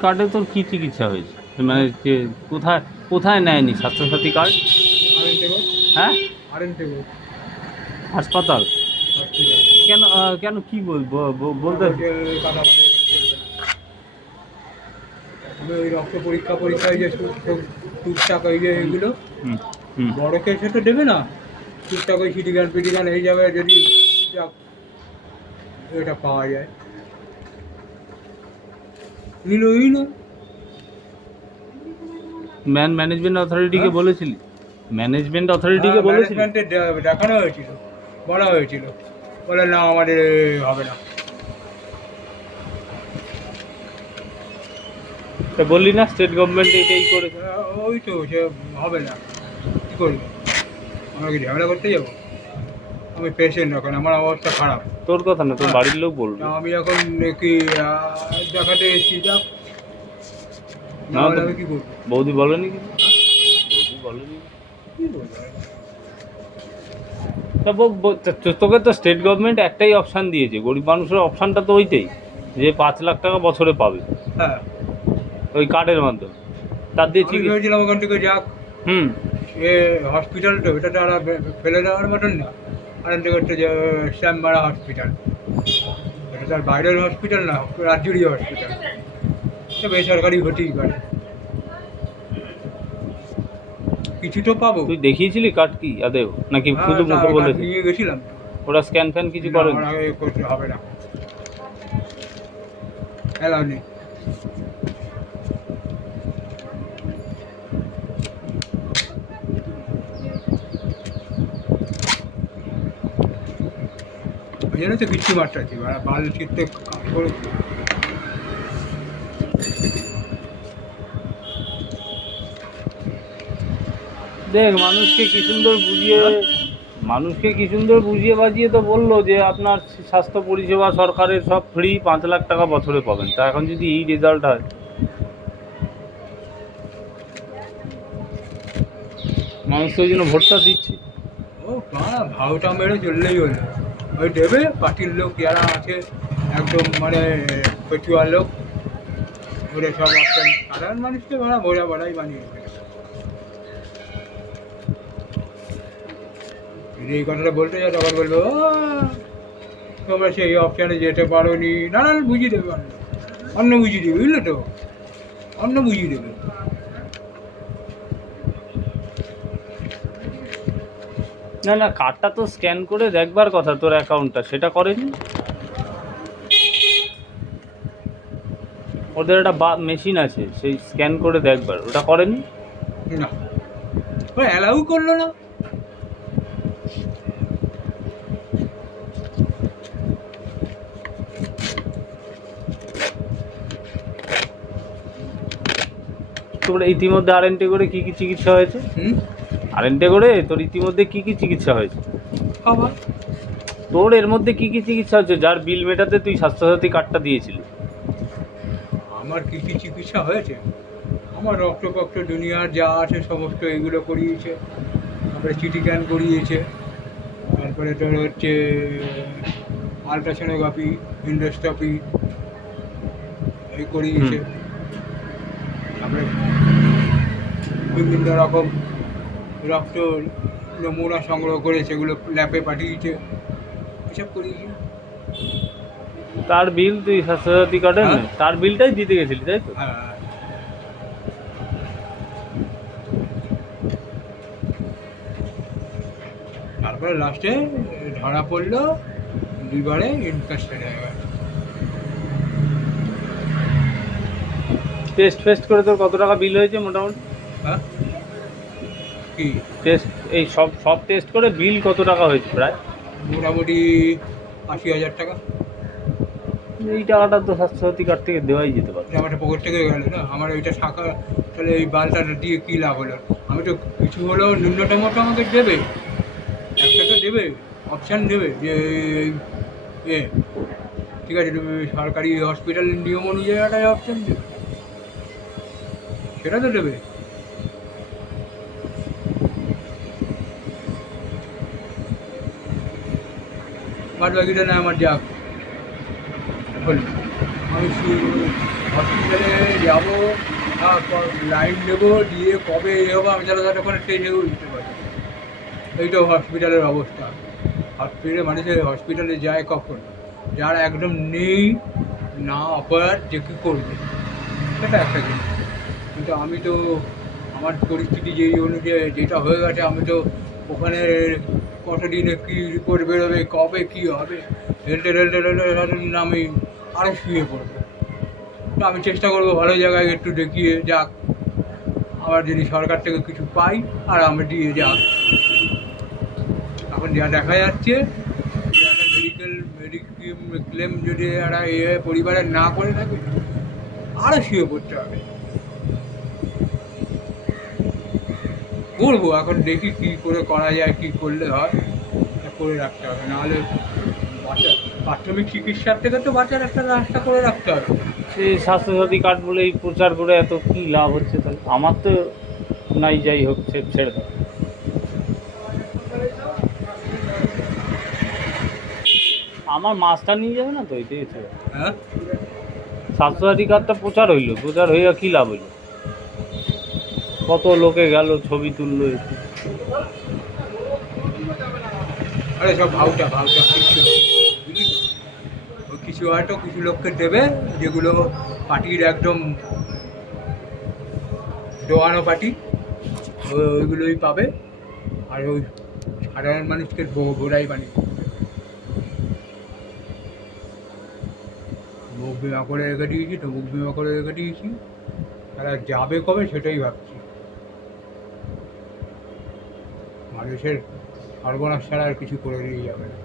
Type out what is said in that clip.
কার্ডে তোর কী চিকিৎসা হয়েছে? মানে যে কোথায় কোথায় নেয়নি স্বাস্থ্যসাথী কার্ড? হ্যাঁ? হাসপাতাল। কেন কেন কি বলব বলতে ওই রক্ত পরীক্ষা পরীক্ষায় যে টুক- টুক- টুকটাক ওই যে এগুলো বড় কেসে তো দেবে না। টুকটাক ওই এই জায়গায় যদি এটা পাওয়া যায়। নিলই না ম্যান ম্যানেজমেন্ট অথরিটিকে বলেছিলি? ম্যানেজমেন্ট অথরিটিকে বলেছিলি? দেখানো হয়েছিল। বলা হয়েছিল। বলে না আমাদের হবে না। তা বললি না স্টেট গভর্নমেন্ট এটাই করেছে? ওই তো সে হবে না। কী করব? আমরা কি ঝামেলা করতে যাব? আমি পেশেন্ট এখন আমার অবস্থা খারাপ। তোর কথা না তোর বাড়ির লোক বলবে। আমি এখন কি দেখাতে এসেছি যাক। না, আমি কী করব? বৌদি বলেনি কিছু বৌদি বলেনি। কী বলব? তোকে তো স্টেট গভর্নমেন্ট একটাই অপশান দিয়েছে। গরিব মানুষের অপশানটা তো ওইটাই যে পাঁচ লাখ টাকা বছরে পাবে। হ্যাঁ। ওই কার্ডের মাধ্যমে। তার দিয়ে চিকিৎসা ভেবেছিলাম ওখান থেকে যাক। হুম। এ হসপিটাল তো এটা ফেলে দেওয়ার মতন না। থেকে যে শ্যামবাড়া হসপিটাল এটা তার বাইরের হসপিটাল না রাজ্যেরই হসপিটাল এটা বেসরকারি হতেই পারে। কিছু তো পাবো। তুই দেখিয়েছিলি কার্ড কি? আদেও নাকি শুধু মুখে বলেছিস? নিয়ে গেছিলাম। ওরা স্ক্যান ফ্যান কিছু না, করেন? করতে হবে না। এলাও নেই। জন্য তো কিচ্ছু মাত্রা ছিল আর করে দেখ মানুষকে কি সুন্দর বুঝিয়ে মানুষকে কি সুন্দর বুঝিয়ে বাজিয়ে তো বলল যে আপনার স্বাস্থ্য পরিষেবা সরকারের সব ফ্রি পাঁচ লাখ টাকা বছরে পাবেন। তা এখন যদি এই রেজাল্ট হয়। মানুষ তো ওই জন্য ভোটটা দিচ্ছে। ও বাড়া ভাওটা মেরে চললেই হলো। ওই দেবে, পার্টির লোক যারা আছে, একদম মানে পেটুয়ার লোক, ওরা সব আসছেন সাধারণ মানুষকে ভাড়া ভোরা ভাড়াই বানিয়ে যদি এই কথাটা বলতে যাও, তখন বলবে, ও, তোমরা সেই অপশানে যেতে পারো নি, না না, বুঝিয়ে দেবে অন্য বুঝিয়ে দেবে, বুঝলে তো? অন্য বুঝিয়ে দেবে। না না কার্ডটা তো স্ক্যান করে দেখবার কথা তোর অ্যাকাউন্টটা সেটা করেনি ওদের একটা বা মেশিন আছে সেই স্ক্যান করে দেখবার ওটা করেনি না? অ্যালাউ করল না। তোর ইতিমধ্যে আরএনটে করে কি কি চিকিৎসা হয়েছে? হুম করে তোর ইতিমধ্যে কি কি চিকিৎসা হয়েছে? তোর এর মধ্যে কি কি চিকিৎসা হচ্ছে যার বিল মেটাতে তুই স্বাস্থ্যসাথী কার্ডটা দিয়েছিলি। আমার কি কি চিকিৎসা হয়েছে? আমার রক্ত ফক্ত দুনিয়ার যা আছে সমস্ত এগুলো করিয়েছে। তারপরে সিটি স্ক্যান করিয়েছে। তারপরে তোর হচ্ছে আলট্রাসোনোগ্রাফি ইন্ডোস্কোপি এই করিয়েছে। তারপরে বিভিন্ন রকম রক্ত নমুনা সংগ্রহ করে সেগুলো ল্যাপে পাঠিয়েছে। এসব করিয়েছে তার বিল তুই স্বাস্থ্যসাথী কার্ডে হ্যাঁ। তার বিলটাই দিতে গেছিলি তাই তো? হ্যাঁ। তারপরে লাস্টে ধরা পড়ল দুইবারে ইনফেস্টেড হয়ে গেছে টেস্ট ফেস্ট করে তোর কত টাকা বিল হয়েছে মোটামুটি? হ্যাঁ? কি? টেস্ট এই সব সব টেস্ট করে বিল কত টাকা হয়েছে প্রায়? মোটামুটি আশি হাজার টাকা। এই টাকাটা তো স্বাস্থ্যসাথী কার্ড থেকে দেওয়াই যেতে পারে। আমার পকেট থেকে গেল না? আমার ওইটা টাকা তাহলে এই বালটা দিয়ে কী লাভ হলো? আমি তো কিছু হলেও ন্যূনতম তো আমাকে দেবে। একটা তো দেবে অপশান দেবে যে এ ঠিক আছে সরকারি হসপিটাল নিয়ম অনুযায়ী একটা অপশান দেবে। সেটা তো দেবে। বাদ বাকিটা আমার যাক আমি হসপিটালে যাব লাইন নেব, দিয়ে কবে এ হব, আমি যারা ততক্ষণ ট্রেনেও দিতে পারি এইটাও হসপিটালের অবস্থা। হসপিটালে মানুষের হসপিটালে যায় কখন? যারা একদম নেই, না অপার যে কী করবে? সেটা একটা জিনিস। কিন্তু আমি তো, আমার পরিস্থিতি যেই অনুযায়ী, যেটা হয়ে গেছে, আমি তো ওখানে কতদিনে কী রিপোর্ট বেরোবে, কবে কী হবে হেলতে হেলতে হেলতে আমি আরও শুয়ে পড়ব। তো আমি চেষ্টা করব ভালো জায়গায় একটু দেখিয়ে যাক, আবার যদি সরকার থেকে কিছু পাই, আর আমি দিয়ে যাক। এখন যা দেখা যাচ্ছে একটা মেডিকেল মেডিক্লেম ক্লেম যদি একটা এ পরিবারের না করে থাকে আরও শুয়ে পড়তে হবে। করব এখন দেখি কী করে করা যায় কী করলে হয় করে রাখতে হবে নাহলে বাচ্চা প্রাথমিক চিকিৎসার থেকে তো বাচ্চার একটা রাস্তা করে রাখতে হবে। সেই স্বাস্থ্যসাথী কার্ড বলে এই প্রচার করে এত কী লাভ হচ্ছে তাহলে? আমার তো নাই যাই হচ্ছে ছেড়ে দাও। আমার মাছটা নিয়ে যাবে না তো এটাই হচ্ছে হ্যাঁ? স্বাস্থ্যসাথী কার্ডটা প্রচার হইল প্রচার হইয়া কী লাভ হইল? কত লোকে গেল ছবি তুললো আরে কিছু হয়তো কিছু লোককে দেবে, যেগুলো পার্টির একদম দোয়ানো পার্টি ওইগুলোই পাবে। আর ওই সাধারণ মানুষকে গোড়াই বানিয়ে মুখ বিমা করে রেখে দিয়েছি, তো মুখ বিমা করে রেখে দিয়েছি। তারা যাবে কবে সেটাই ভাবছি। মানুষের সর্বনাশ ছাড়া আর কিছু করে দিয়ে যাবে না।